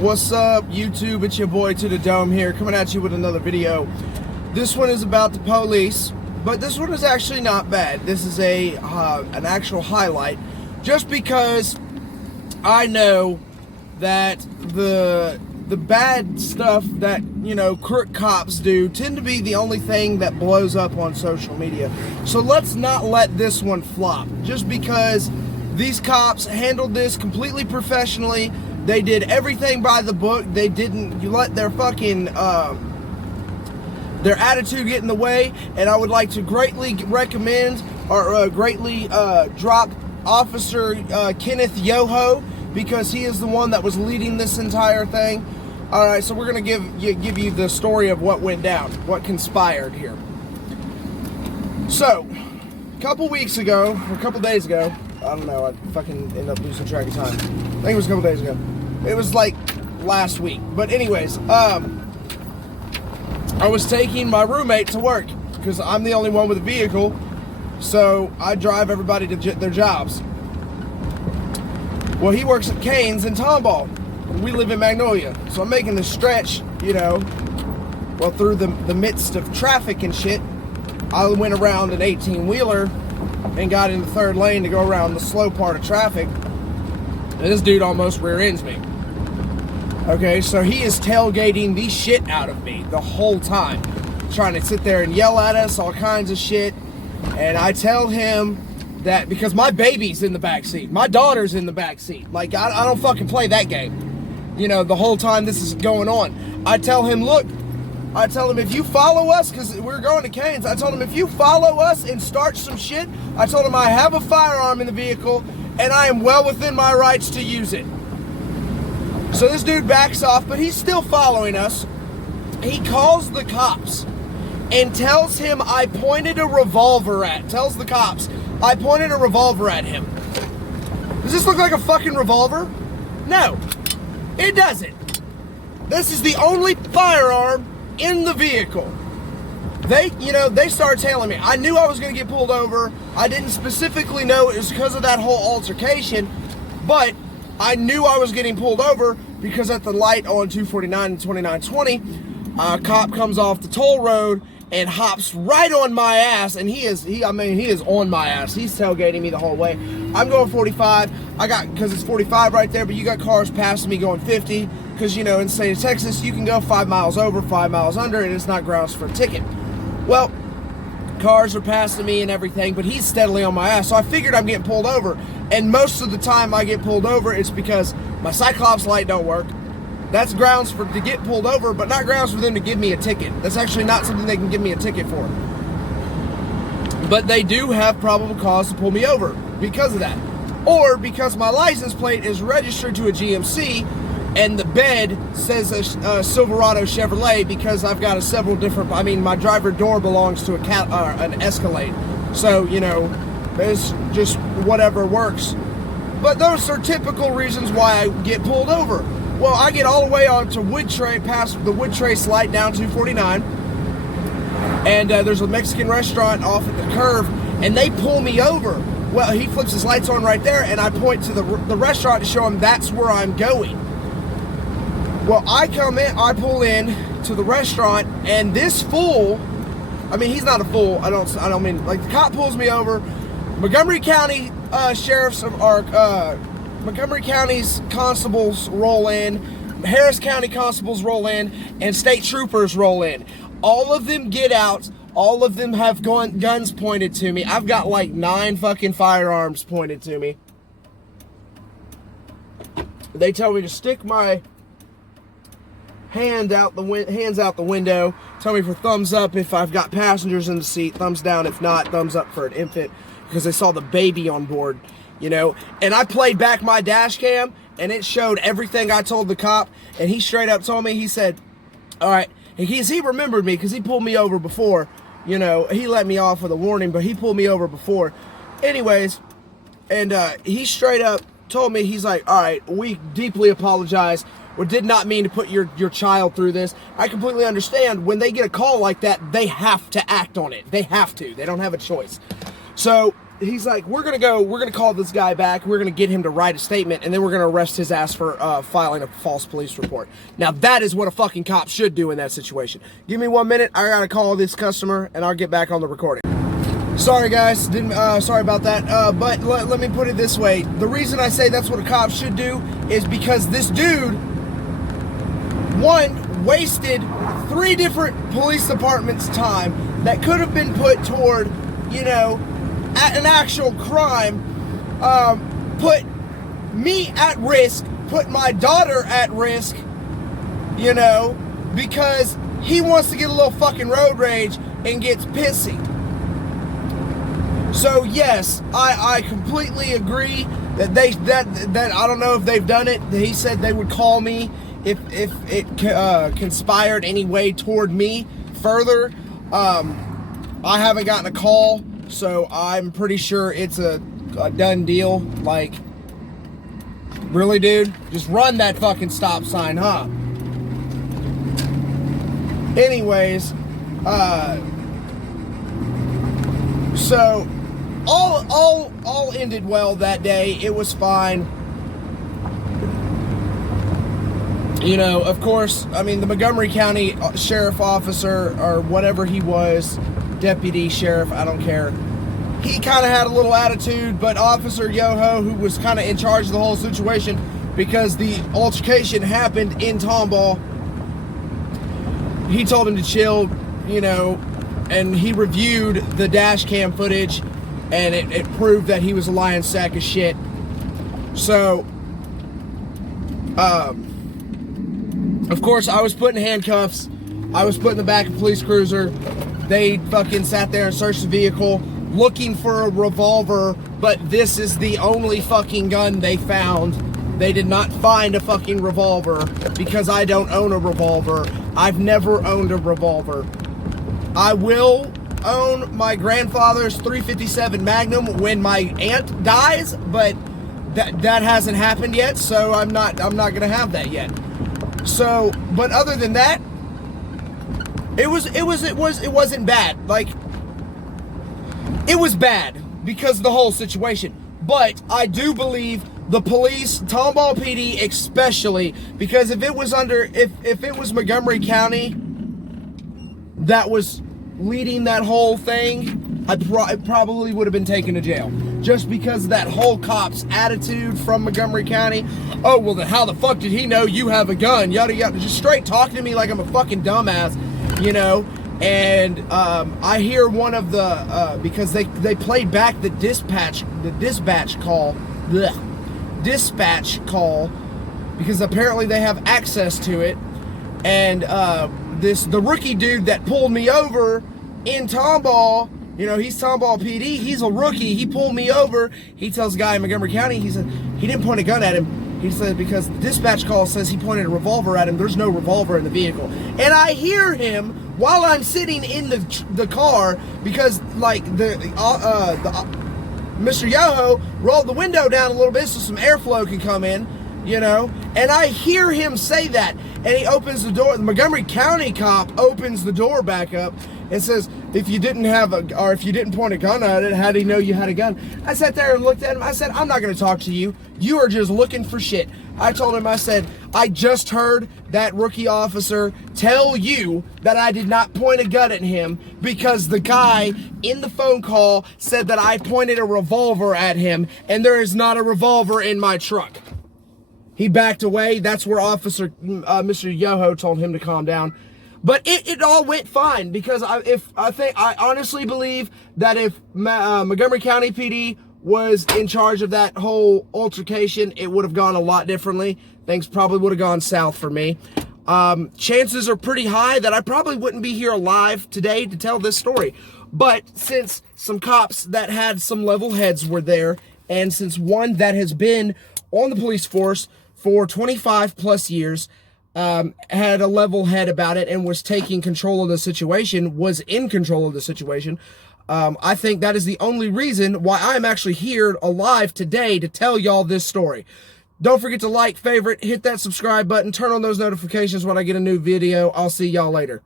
What's up, YouTube? It's your boy To The Dome here, coming at you with another video. This one is about the police, but this one is actually not bad. This is an actual highlight, just because I know that the bad stuff that, you know, crook cops do tend to be the only thing that blows up on social media. So let's not let this one flop, just because these cops handled this completely professionally. They did everything by the book. They didn't let their fucking their attitude get in the way. And I would like to greatly recommend or greatly drop Officer Kenneth Yoho, because he is the one that was leading this entire thing. All right, so we're gonna give you the story of what went down, what conspired here. So, a couple weeks ago, or a couple days ago, I don't know, I fucking ended up losing track of time. I think it was a couple days ago. It was like last week. But anyways, I was taking my roommate to work, because I'm the only one with a vehicle, so I drive everybody to their jobs. Well, he works at Cane's in Tomball. We live in Magnolia. So I'm making the stretch, you know, well, through the midst of traffic and shit. I went around an 18-wheeler and got in the third lane to go around the slow part of traffic. And this dude almost rear ends me. Okay, so he is tailgating the shit out of me the whole time, trying to sit there and yell at us, all kinds of shit. And I tell him that because my baby's in the back seat, my daughter's in the back seat. Like, I don't fucking play that game. You know, the whole time this is going on. I tell him, look, if you follow us, because we're going to Cane's, I told him, if you follow us and start some shit, I told him I have a firearm in the vehicle and I am well within my rights to use it. So this dude backs off, but he's still following us. He calls the cops and tells him I pointed a revolver at, tells the cops I pointed a revolver at him. Does this look like a fucking revolver? No, it doesn't. This is the only firearm in the vehicle. They started tailing me. I knew I was going to get pulled over. I didn't specifically know it was because of that whole altercation, but I knew I was getting pulled over because at the light on 249 and 2920, a cop comes off the toll road and hops right on my ass, and he is on my ass. He's tailgating me the whole way. I'm going 45. Because it's 45 right there, but you got cars passing me going 50, because, you know, in the state of Texas, you can go 5 miles over, 5 miles under, and it's not grounds for a ticket. Well, cars are passing me and everything, but he's steadily on my ass, so I figured I'm getting pulled over. And most of the time I get pulled over, it's because my Cyclops light don't work. That's grounds to get pulled over, but not grounds for them to give me a ticket. That's actually not something they can give me a ticket for. But they do have probable cause to pull me over because of that. Or because my license plate is registered to a GMC and the bed says a Silverado Chevrolet, because I've got my driver door belongs to an Escalade. So, you know, it's just whatever works. But those are typical reasons why I get pulled over. Well, I get all the way onto Woodtray, past the Woodtray slide down 249, and there's a Mexican restaurant off at the curve, and they pull me over. Well, he flips his lights on right there, and I point to the restaurant to show him that's where I'm going. Well, I pull in to the restaurant, and this fool, I mean, he's not a fool. I don't mean, like, the cop pulls me over. Montgomery County Montgomery County's constables roll in, Harris County constables roll in, and state troopers roll in. All of them get out. All of them have guns pointed to me. I've got like 9 fucking firearms pointed to me. They tell me to stick my hands out the window. Tell me for thumbs up if I've got passengers in the seat. Thumbs down if not. Thumbs up for an infant, because they saw the baby on board, you know. And I played back my dash cam, and it showed everything I told the cop. And he straight up told me, he said, all right. He remembered me because he pulled me over before. You know, he let me off with a warning, but he pulled me over before. Anyways, and he straight up told me, he's like, all right, we deeply apologize. We did not mean to put your child through this. I completely understand. When they get a call like that, they have to act on it. They have to. They don't have a choice. So he's like, we're gonna call this guy back, we're gonna get him to write a statement, and then we're gonna arrest his ass for filing a false police report. Now that is what a fucking cop should do in that situation. Give me 1 minute, I gotta call this customer, and I'll get back on the recording. Sorry guys, sorry about that, but let me put it this way. The reason I say that's what a cop should do is because this dude, one, wasted 3 different police departments' time that could have been put toward, you know, an actual crime, put me at risk, put my daughter at risk, you know, because he wants to get a little fucking road rage and gets pissy. So yes, I completely agree that that I don't know if they've done it. He said they would call me if it conspired any way toward me further. I haven't gotten a call, so I'm pretty sure it's a done deal. Like, really, dude? Just run that fucking stop sign, huh? Anyways, so all ended well that day. It was fine. You know, of course, I mean, the Montgomery County sheriff officer, or whatever he was, deputy sheriff, I don't care, he kind of had a little attitude, but Officer Yoho, who was kind of in charge of the whole situation, because the altercation happened in Tomball, he told him to chill, you know, and he reviewed the dash cam footage, and it proved that he was a lying sack of shit. So, of course, I was put in handcuffs. I was put in the back of a police cruiser. They fucking sat there and searched the vehicle looking for a revolver, but this is the only fucking gun they found. They did not find a fucking revolver because I don't own a revolver. I've never owned a revolver. I will own my grandfather's .357 Magnum when my aunt dies, but that hasn't happened yet, so I'm not gonna have that yet. So, but other than that, it wasn't bad. Like, it was bad because of the whole situation. But I do believe the police, Tomball PD especially, because if it was Montgomery County that was leading that whole thing, I probably would have been taken to jail. Just because of that whole cop's attitude from Montgomery County. Oh, well, then how the fuck did he know you have a gun? Yada, yada. Just straight talking to me like I'm a fucking dumbass, you know? And I hear one of the, because they played back the dispatch call, because apparently they have access to it. And the rookie dude that pulled me over in Tomball, you know, he's Tomball PD, he's a rookie, he pulled me over, he tells the guy in Montgomery County, he said, he didn't point a gun at him, he said, because the dispatch call says he pointed a revolver at him, there's no revolver in the vehicle. And I hear him while I'm sitting in the car, because, like, Mr. Yoho rolled the window down a little bit so some airflow can come in, you know, and I hear him say that, and he opens the door, the Montgomery County cop opens the door back up and says, if you didn't point a gun at it, how do you know you had a gun? I sat there and looked at him, I said, I'm not gonna talk to you. You are just looking for shit. I told him, I said, I just heard that rookie officer tell you that I did not point a gun at him because the guy in the phone call said that I pointed a revolver at him, and there is not a revolver in my truck. He backed away. That's where Mr. Yoho told him to calm down. But it all went fine, because I honestly believe that if Montgomery County PD was in charge of that whole altercation, it would have gone a lot differently. Things probably would have gone south for me. Chances are pretty high that I probably wouldn't be here alive today to tell this story. But since some cops that had some level heads were there, and since one that has been on the police force for 25 plus years, had a level head about it and was taking control of the situation, was in control of the situation, I think that is the only reason why I'm actually here alive today to tell y'all this story. Don't forget to like, favorite, hit that subscribe button, turn on those notifications when I get a new video. I'll see y'all later.